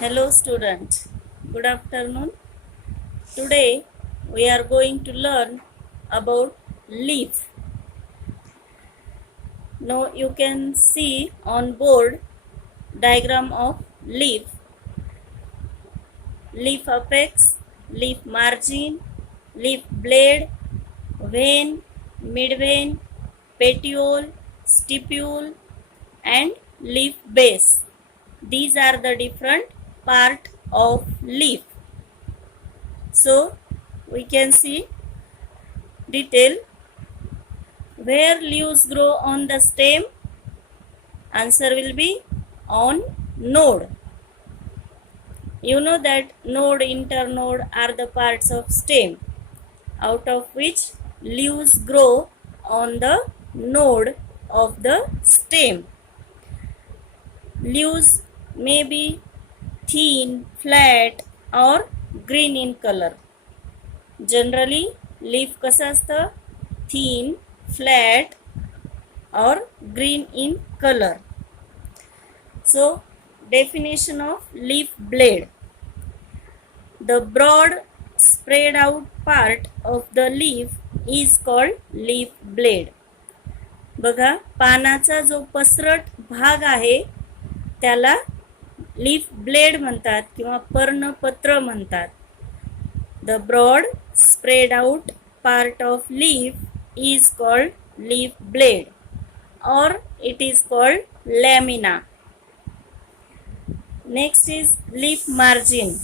Hello student, good afternoon. Today we are going to learn about leaf. Now you can see on board diagram of leaf. Leaf apex, leaf margin, leaf blade, vein, midvein, petiole, stipule and leaf base. These are the different part of leaf. So we can see detail. Where leaves grow on the stem? Answer will be on node. You know that node, internode are the parts of stem out of which leaves grow on the node of the stem. Leaves may be thin, flat or green in color. Generally leaf कसं असतं? Thin, flat or green in color. So definition of leaf blade. The broad spread out part of the leaf is called leaf blade. बघा, पानाचा जो पसरट भाग आहे त्याला leaf blade म्हणतात किंवा पर्णपत्र म्हणतात. The broad spread out part of leaf is called leaf blade or it is called lamina. Next is leaf margin.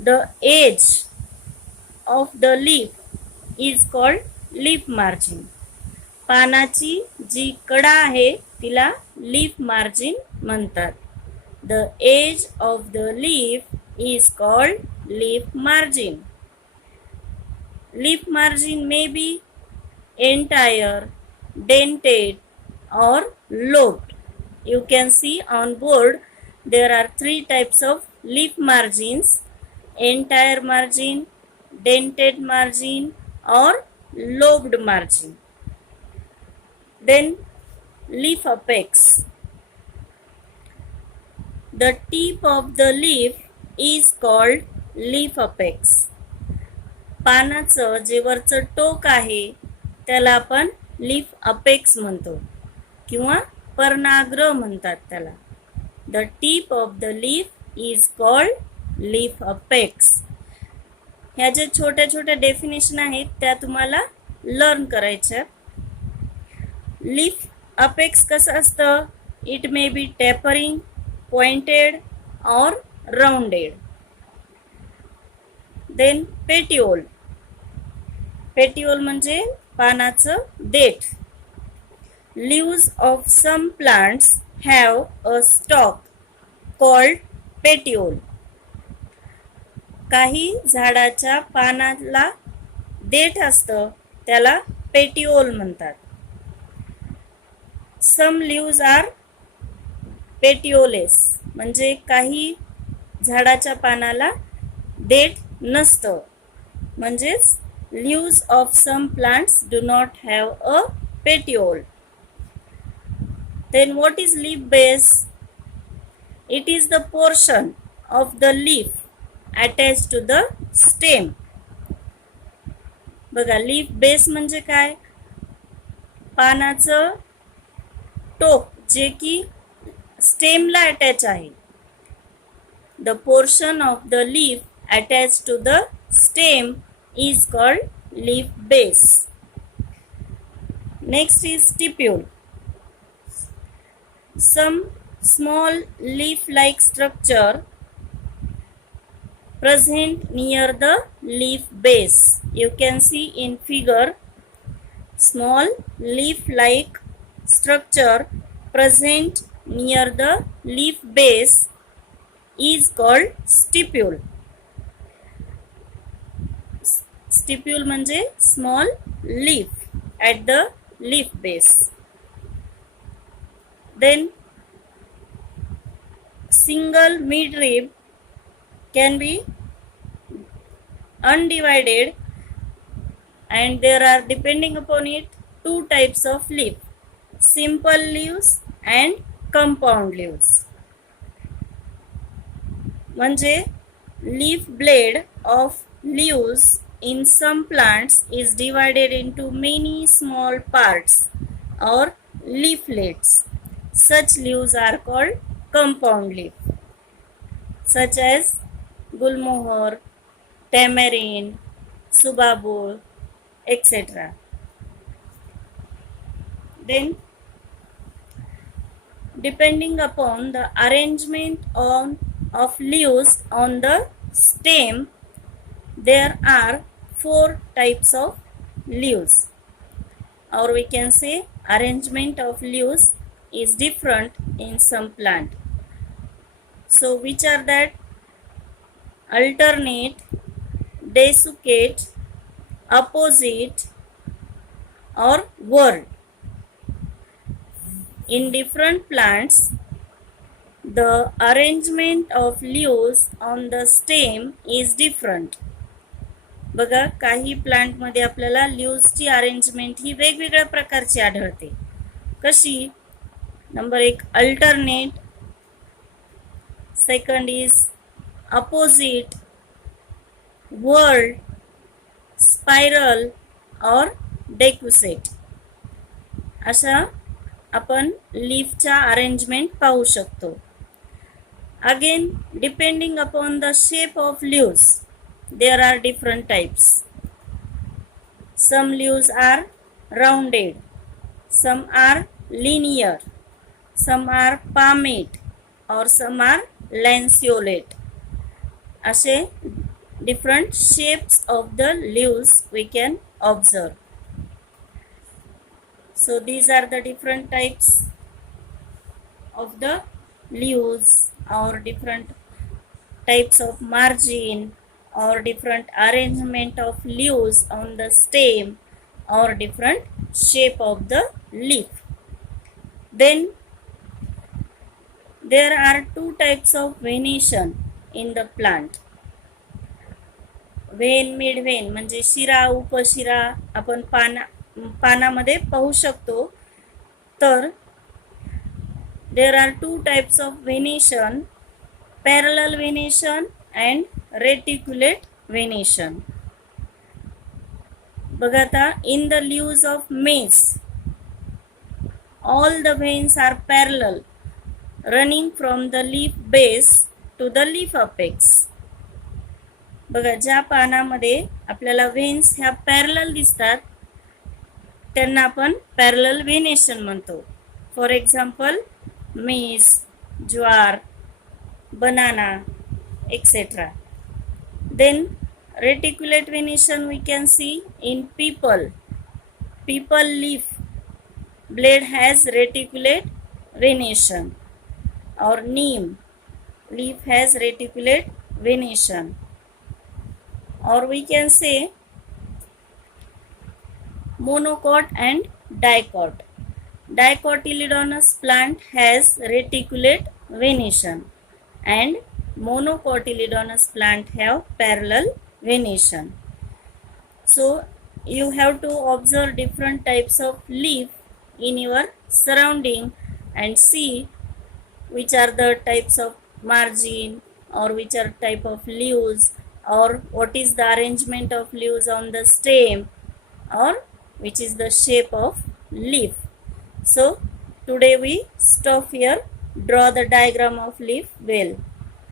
The edge of the leaf is called leaf margin. पानाची जी कडा आहे तिला leaf margin म्हणतात. The edge of the leaf is called leaf margin. Leaf margin may be entire, dented or lobed. You can see on board there are three types of leaf margins: entire margin, dented margin or lobed margin. Then leaf apex. The tip of the leaf is called leaf apex. पानाचं जे वरचं टोक आहे त्याला आपण leaf apex म्हणतो किंवा पर्णाग्र म्हणतात त्याला. The tip of the leaf is called leaf apex. ह्या जे छोट्या छोट्या डेफिनेशन आहेत त्या तुम्हाला लर्न करायच्या. लीफ अपेक्स कसं असतं? It may be tapering, pointed or rounded. Then petiole. Petiole म्हणजे पानाचं देठ. Leaves of some plants have a stalk called petiole. काही झाडाच्या पानाला देठ असतं त्याला petiole म्हणतात. Some leaves are पेटिओलेस म्हणजे काही झाडाच्या पानाला देठ नसतं. म्हणजेच leaves of some plants do not have a petiole. Then what is leaf base? It is the portion of the leaf attached to the stem. बघा, leaf base म्हणजे काय? पानाचं टोक जे की स्टेमला अटॅच आहे. The portion of the leaf attach to the stem is called leaf base. Next is stipule. Some small leaf like structure present near the leaf base. You can see in figure small leaf like structure present near the leaf base is called stipule. Stipule म्हणजे small leaf at the leaf base. Then single midrib can be undivided and there are, depending upon it, two types of leaf: simple leaves and compound leaves. म्हणजे leaf blade of leaves in some plants is divided into many small parts or leaflets. Such leaves are called compound leaf, such as gulmohar, tamarind, subabul, etc. Then, depending upon the arrangement of leaves on the stem, there are four types of leaves, or we can say arrangement of leaves is different in some plant. So which are that? Alternate, decussate, opposite, or whorl. In different plants, the arrangement of leaves on the stem is different. बघा, काही प्लांटमध्ये आपल्याला लीव्सची arrangement ही वेगवेगळ्या प्रकारची आढळते. कशी? Number 1 alternate, second is opposite, whorl, spiral और डेक्युसेट. अशा आपण लीफच्या अरेंजमेंट पाहू शकतो. Again, depending upon the shape of leaves, there are different types. Some leaves are rounded, some are linear, some are palmate, or some are lanceolate. असे different shapes of the leaves we can observe. So these are the different types of the leaves, or different types of margin, or different arrangement of leaves on the stem, or different shape of the leaf. Then there are two types of venation in the plant. When, mid when म्हणजे शिरा, उपशिरा आपण पानामध्ये पाहू शकतो. तर there are two types of venation, parallel venation and reticulate venation. बघा आता, in the leaves of maize, all the veins are parallel, running from the leaf base to the leaf apex. बघा, ज्या पानामध्ये आपल्याला वेन्स ह्या parallel दिसतात त्यांना आपण parallel venation म्हणतो. फॉर एक्झाम्पल मेज, ज्वार, बनाना, etc. Then reticulate venation we can see in people. People leaf blade has reticulate venation, or neem leaf has reticulate venation, or we can say monocot and dicot. Dicotyledonous plant has reticulate venation and monocotyledonous plant have parallel venation. So you have to observe different types of leaf in your surrounding and see which are the types of margin, or which are type of leaves, or what is the arrangement of leaves on the stem, or which is the shape of leaf. So today we stop here. Draw the diagram of leaf well.